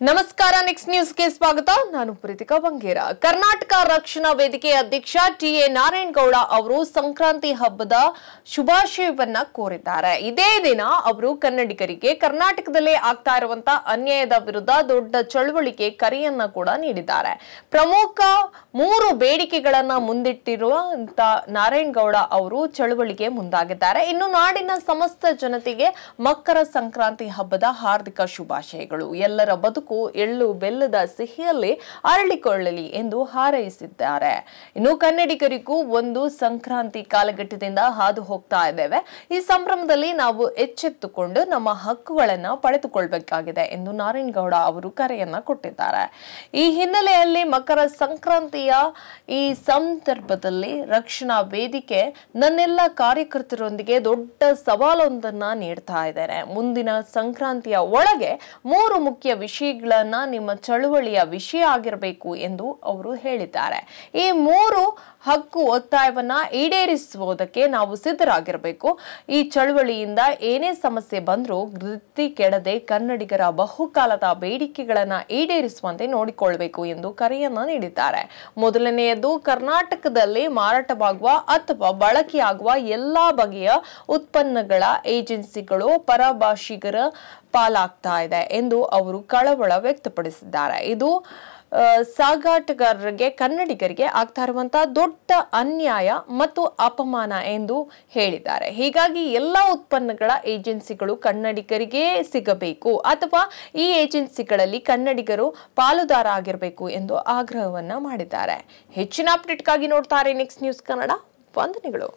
ನಮಸ್ಕಾರ ನೆಕ್ಸ್ಟ್ ನ್ಯೂಸ್ಗೆ ಸ್ವಾಗತ ನಾನು ಪ್ರೀತಿಕಾ ಬಂಗೇರ ಕರ್ನಾಟಕ ರಕ್ಷಣಾ ವೇದಿಕೆ ಅಧ್ಯಕ್ಷ ಟಿಎ ನಾರಾಯಣಗೌಡ ಅವರು ಸಂಕ್ರಾಂತಿ ಹಬ್ಬದ ಶುಭಾಶಯವನ್ನ ಕೋರಿದ್ದಾರೆ ಇದೇ ದಿನ ಅವರು ಕನ್ನಡಿಗರಿಗೆ ಕರ್ನಾಟಕದಲ್ಲಿ ಆಗ್ತಾ ಇರುವಂತ ಅನ್ಯಾಯದ ವಿರುದ್ಧ ದೊಡ್ಡ ಚಳವಳಿಗೆ ಕರೆಯನ್ನ ಕೂಡ ನೀಡಿದ್ದಾರೆ ಪ್ರಮುಖ 3 ಬೇಡಿಕೆಗಳನ್ನ ಮುಂದಿಟ್ಟಿರುವಂತ ನಾರಾಯಣಗೌಡ ಅವರು ಚಳವಳಿಗೆ ಮುಂದಾಗಿದ್ದಾರೆ ಇನ್ನು ನಾಡಿನ ಸಮಸ್ತ ಜನತೆಗೆ ಮಕರ ಸಂಕ್ರಾಂತಿ ಹಬ್ಬದ ಹಾರ್ದಿಕ ಶುಭಾಶಯಗಳು ಎಲ್ಲರ ಬದುಕು ಎಳ್ಳು ಬೆಲ್ಲದ ಸಿಹಿಯಲ್ಲಿ ಅರಳಿಕೊಳ್ಳಲಿ ಎಂದು ಹಾರೈಸಿದ್ದಾರೆ ಇನ್ನು ಕನ್ನಡಿಗರಿಗೂ ಒಂದು ಸಂಕ್ರಾಂತಿ ಕಾಲಘಟ್ಟದಿಂದ ಹಾದು ಹೋಗ್ತಾ ಇದ್ದೇವೆ ಈ ಸಂಭ್ರಮದಲ್ಲಿ ನಾವು ಎಚ್ಚೆತ್ತುಕೊಂಡು ನಮ್ಮ ಹಕ್ಕುಗಳನ್ನು ಪಡೆದುಕೊಳ್ಳಬೇಕಾಗಿದೆ ಎಂದು ನಾರಾಯಣಗೌಡ ಅವರು ಕರೆಯನ್ನ ಕೊಟ್ಟಿದ್ದಾರೆ ಈ ಹಿನ್ನೆಲೆಯಲ್ಲಿ ಮಕರ ಸಂಕ್ರಾಂತಿಯ ಈ ಸಂದರ್ಭದಲ್ಲಿ ರಕ್ಷಣಾ ವೇದಿಕೆ ನನ್ನೆಲ್ಲ ಕಾರ್ಯಕರ್ತರೊಂದಿಗೆ ದೊಡ್ಡ ಸವಾಲೊಂದನ್ನ ನೀಡ್ತಾ ಇದ್ದಾರೆ ಮುಂದಿನ ಸಂಕ್ರಾಂತಿಯ ಒಳಗೆ 3 ಮುಖ್ಯ ವಿಷಯಗಳನ್ನ ನಿಮ್ಮ ಚಳುವಳಿಯ ವಿಷಯ ಆಗಿರಬೇಕು ಎಂದು ಅವರು ಹೇಳಿದ್ದಾರೆ ಈ 3 ಹಕ್ಕು ಒತ್ತಾಯವನ್ನ ಈಡೇರಿಸುವುದಕ್ಕೆ ನಾವು ಸಿದ್ಧರಾಗಿರಬೇಕು ಈ ಚಳುವಳಿಯಿಂದ ಏನೇ ಸಮಸ್ಯೆ ಬಂದರೂ ವೃತ್ತಿ ಕೆಡದೆ ಕನ್ನಡಿಗರ ಬಹುಕಾಲದ ಬೇಡಿಕೆಗಳನ್ನ ಈಡೇರಿಸುವಂತೆ ನೋಡಿಕೊಳ್ಳಬೇಕು ಎಂದು ಕರೆಯನ್ನ ನೀಡಿದ್ದಾರೆ ಮೊದಲನೆಯದು ಕರ್ನಾಟಕದಲ್ಲಿ ಮಾರಾಟವಾಗುವ ಅಥವಾ ಬಳಕೆಯಾಗುವ ಎಲ್ಲಾ ಬಗೆಯ ಉತ್ಪನ್ನಗಳ ಏಜೆನ್ಸಿಗಳು ಪರಭಾಷಿಗರ ಪಾಲಾಗ್ತಾ ಇದೆ ಎಂದು ಅವರು ಕಳವಳ ವ್ಯಕ್ತಪಡಿಸಿದ್ದಾರೆ ಇದು ಸಾಗಾಟಗಾರರಿಗೆ ಕನ್ನಡಿಗರಿಗೆ ಆಗ್ತಾ ಇರುವಂತಹ ದೊಡ್ಡ ಅನ್ಯಾಯ ಮತ್ತು ಅಪಮಾನ ಎಂದು ಹೇಳಿದ್ದಾರೆ ಹೀಗಾಗಿ ಎಲ್ಲಾ ಉತ್ಪನ್ನಗಳ ಏಜೆನ್ಸಿಗಳು ಕನ್ನಡಿಗರಿಗೆ ಸಿಗಬೇಕು ಅಥವಾ ಈ ಏಜೆನ್ಸಿಗಳಲ್ಲಿ ಕನ್ನಡಿಗರು ಪಾಲುದಾರ ಆಗಿರಬೇಕು ಎಂದು ಆಗ್ರಹವನ್ನ ಮಾಡಿದ್ದಾರೆ ಹೆಚ್ಚಿನ ಅಪ್ಡೇಟ್ಗಾಗಿ ನೋಡ್ತಾರೆ ನೆಕ್ಸ್ಟ್ ನ್ಯೂಸ್ ಕನ್ನಡ ವಂದನೆಗಳು